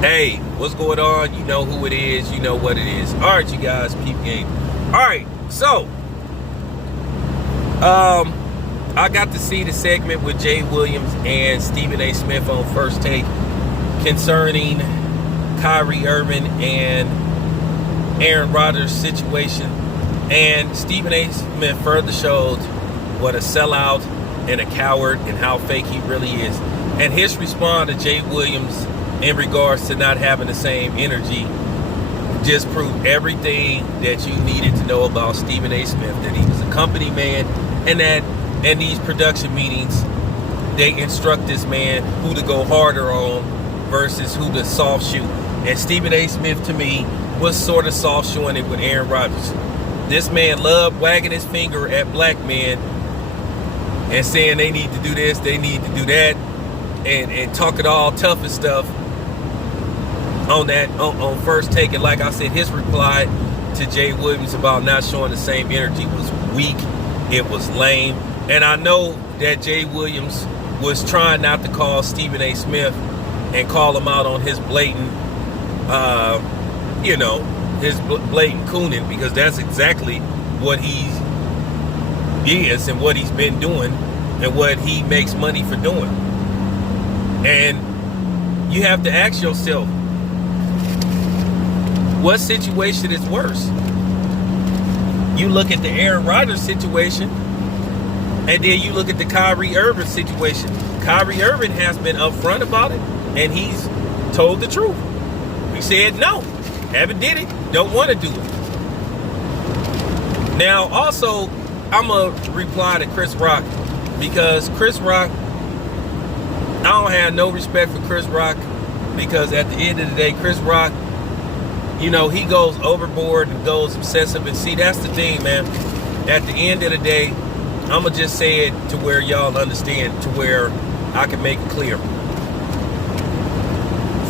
Hey, what's going on? You know who it is. You know what it is. All right, you guys, peep game. All right, so I got to see the segment with Jay Williams and Stephen A.Smith on First Take concerning Kyrie Irving and Aaron Rodgers' situation. And Stephen A.Smith further showed what a sellout and a coward and how fake he really is. And his response to Jay Williams in regards to not having the same energy just proved everything that you needed to know about Stephen A. Smith, that he was a company man, and that in these production meetings they instruct this man who to go harder on versus who to soft shoot. And Stephen A. Smith, to me, was sort of soft showing it with Aaron Rodgers. This man loved wagging his finger at black men and saying they need to do this, they need to do that, and talk it all tough and stuff on First Take. And like I said, his reply to Jay Williams about not showing the same energy was weak. It was lame. And I know that Jay Williams was trying not to call Stephen A. Smith and call him out on his blatant, his blatant cooning, because that's exactly what he is and what he's been doing and what he makes money for doing. And you have to ask yourself, what situation is worse? You look at the Aaron Rodgers situation, and then you look at the Kyrie Irving situation. Kyrie Irving has been upfront about it, and he's told the truth. He said, no, haven't did it, don't want to do it. Now, also, I'm going to reply to Chris Rock, because Chris Rock, I don't have no respect for Chris Rock, because at the end of the day, Chris Rock, he goes overboard and goes obsessive. And see, that's the thing, man. At the end of the day, I'm going to just say it to where y'all understand, to where I can make it clear.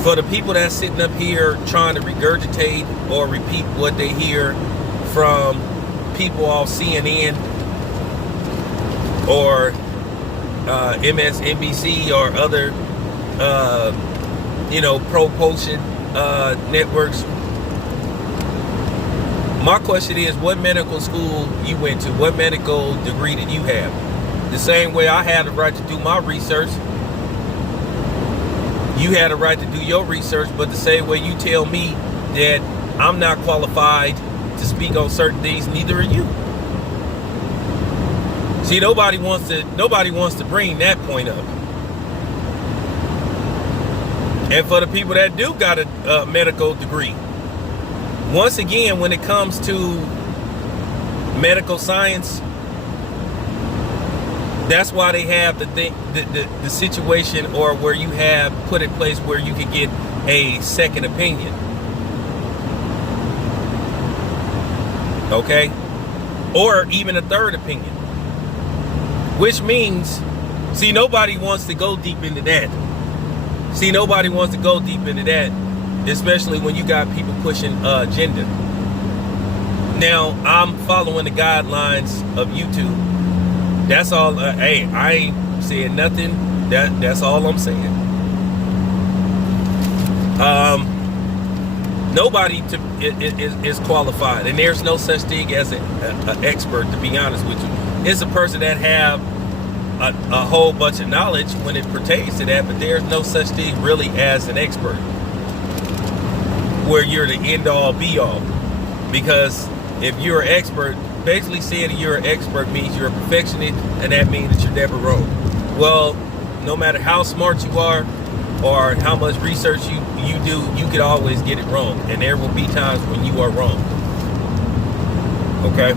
For the people that's sitting up here trying to regurgitate or repeat what they hear from people off CNN or MSNBC or other, pro-potion networks, my question is, what medical school you went to? What medical degree did you have? The same way I had the right to do my research, you had a right to do your research, but the same way you tell me that I'm not qualified to speak on certain things, neither are you. See, nobody wants to bring that point up. And for the people that do got a medical degree, once again, when it comes to medical science, that's why they have the situation, or where you have put in place where you can get a second opinion. Okay? Or even a third opinion. Which means, see, nobody wants to go deep into that. Especially when you got people pushing agenda. Now, I'm following the guidelines of YouTube. That's all. Hey, I ain't saying nothing. That's all I'm saying. Nobody is qualified, and there's no such thing as an expert. To be honest with you, it's a person that have a whole bunch of knowledge when it pertains to that, but there's no such thing really as an expert, where you're the end-all be-all. Because if you're an expert, basically saying that you're an expert means you're a perfectionist, and that means that you're never wrong. Well, no matter how smart you are or how much research you do, you could always get it wrong. And there will be times when you are wrong. Okay?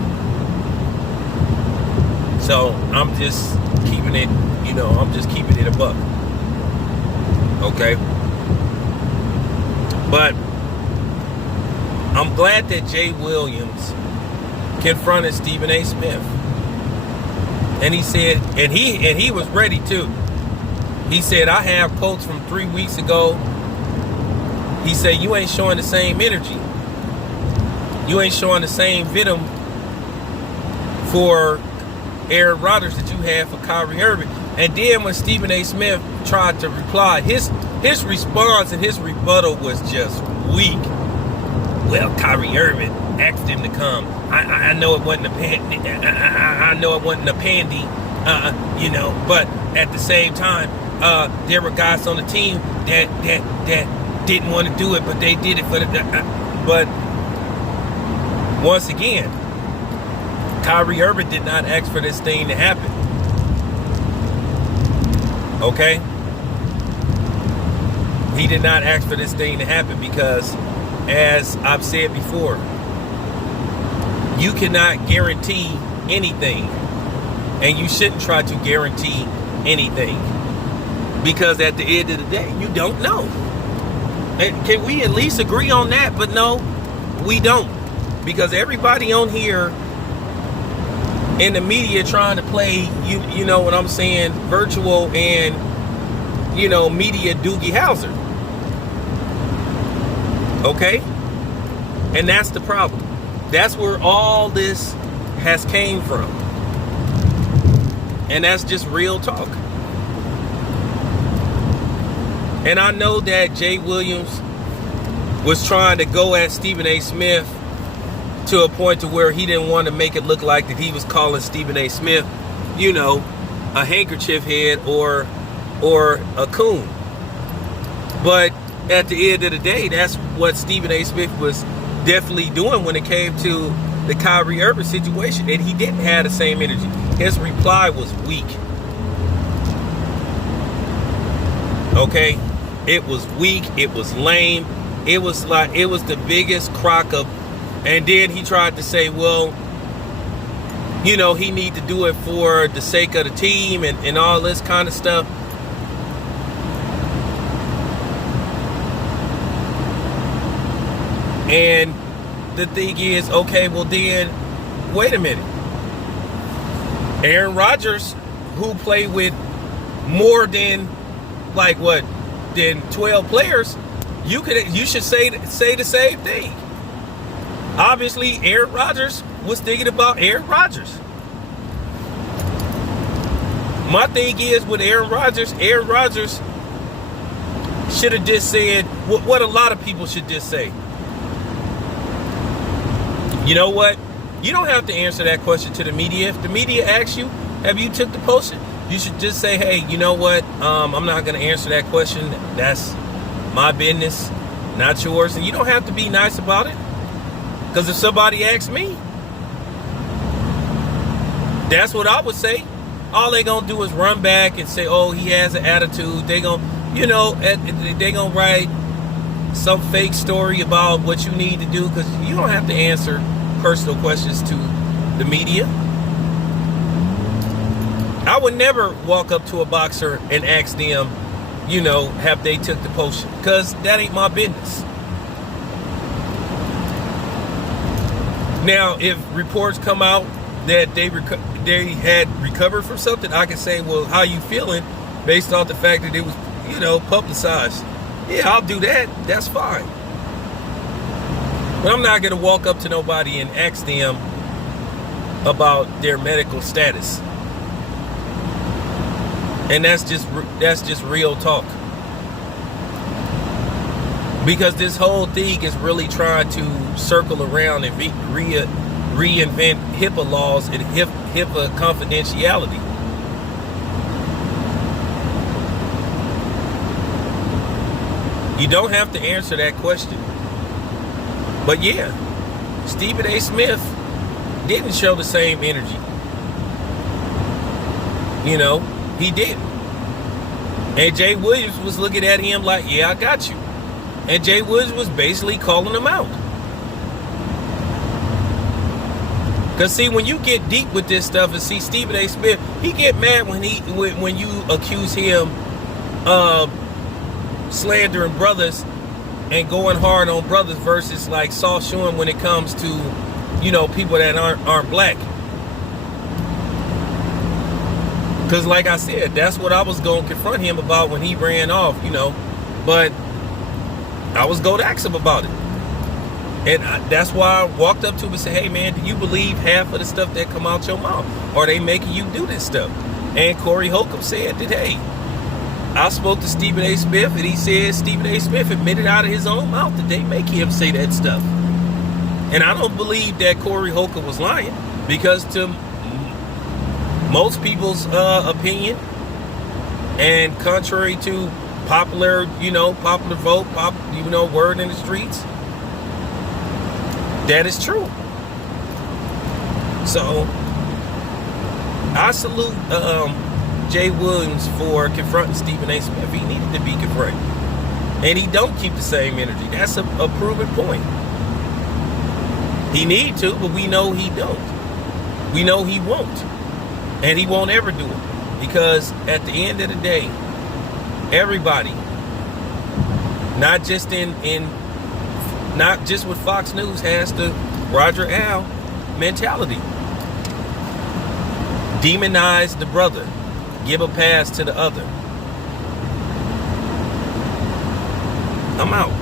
So, I'm just keeping it, keeping it a buck. Okay? But I'm glad that Jay Williams confronted Stephen A. Smith. And he said, and he was ready too. He said, I have quotes from 3 weeks ago. He said, you ain't showing the same energy. You ain't showing the same venom for Aaron Rodgers that you had for Kyrie Irving. And then when Stephen A. Smith tried to reply, his his response and his rebuttal was just weak. Well, Kyrie Irving asked him to come. I know it wasn't a pandy. I know it wasn't a pandy. You know, but at the same time, there were guys on the team that didn't want to do it, but they did it for the. But once again, Kyrie Irving did not ask for this thing to happen. Okay? He did not ask for this thing to happen because, as I've said before, you cannot guarantee anything. And you shouldn't try to guarantee anything. Because at the end of the day, you don't know. And can we at least agree on that? But no, we don't. Because everybody on here in the media trying to play, you know what I'm saying, virtual and, you know, media Doogie Howser. Okay? And that's the problem. That's where all this has came from. And that's just real talk. And I know that Jay Williams was trying to go at Stephen A. Smith to a point to where he didn't want to make it look like that he was calling Stephen A. Smith, you know, a handkerchief head or a coon. But at the end of the day, that's what Stephen A. Smith was definitely doing when it came to the Kyrie Irving situation. And he didn't have the same energy. His reply was weak. Okay? It was weak. It was lame. It was like, it was the biggest crock of, and then he tried to say, well, you know, he need to do it for the sake of the team and all this kind of stuff. And the thing is, okay, well then, wait a minute. Aaron Rodgers, who played with more than, like what, than 12 players, you should say the same thing. Obviously, Aaron Rodgers was thinking about Aaron Rodgers. My thing is with Aaron Rodgers should have just said what a lot of people should just say. You know what? You don't have to answer that question to the media. If the media asks you, have you took the potion? You should just say, hey, you know what? I'm not going to answer that question. That's my business, not yours. And you don't have to be nice about it. Because if somebody asks me, that's what I would say. All they going to do is run back and say, oh, he has an attitude. They going to, you know, they going to write some fake story about what you need to do, because you don't have to answer personal questions to the media. I would never walk up to a boxer and ask them, you know, have they took the potion, because that ain't my business. Now, if reports come out that they had recovered from something, I can say, well, how you feeling based off the fact that it was, you know, publicized. Yeah, I'll do that. That's fine. But I'm not going to walk up to nobody and ask them about their medical status. And that's just real talk. Because this whole thing is really trying to circle around and reinvent HIPAA laws and HIPAA confidentiality. You don't have to answer that question. But yeah, Stephen A.Smith didn't show the same energy. You know, he didn't. And Jay Williams was looking at him like, yeah, I got you. And Jay Williams was basically calling him out. Because see, when you get deep with this stuff and see Stephen A. Smith, he get mad when you accuse him of slandering brothers and going hard on brothers versus like soft shoeing when it comes to, you know, people that aren't black. Because like I said, that's what I was going to confront him about when he ran off, you know. But I was going to ask him about it. And that's why I walked up to him and said, hey man, do you believe half of the stuff that come out your mouth? Are they making you do this stuff? And Corey Holcomb said that, hey, I spoke to Stephen A. Smith, and he said Stephen A. Smith admitted out of his own mouth that they make him say that stuff. And I don't believe that Corey Holcomb was lying, because to most people's opinion, and contrary to popular vote, word in the streets, that is true. So I salute Jay Williams for confronting Stephen A. Smith. He needed to be confronted, and he don't keep the same energy. That's a proven point. He need to, but we know he don't. We know he won't, and he won't ever do it, because at the end of the day, everybody, not just with Fox News, has the Roger Al mentality. Demonize the brother, give a pass to the other. I'm out.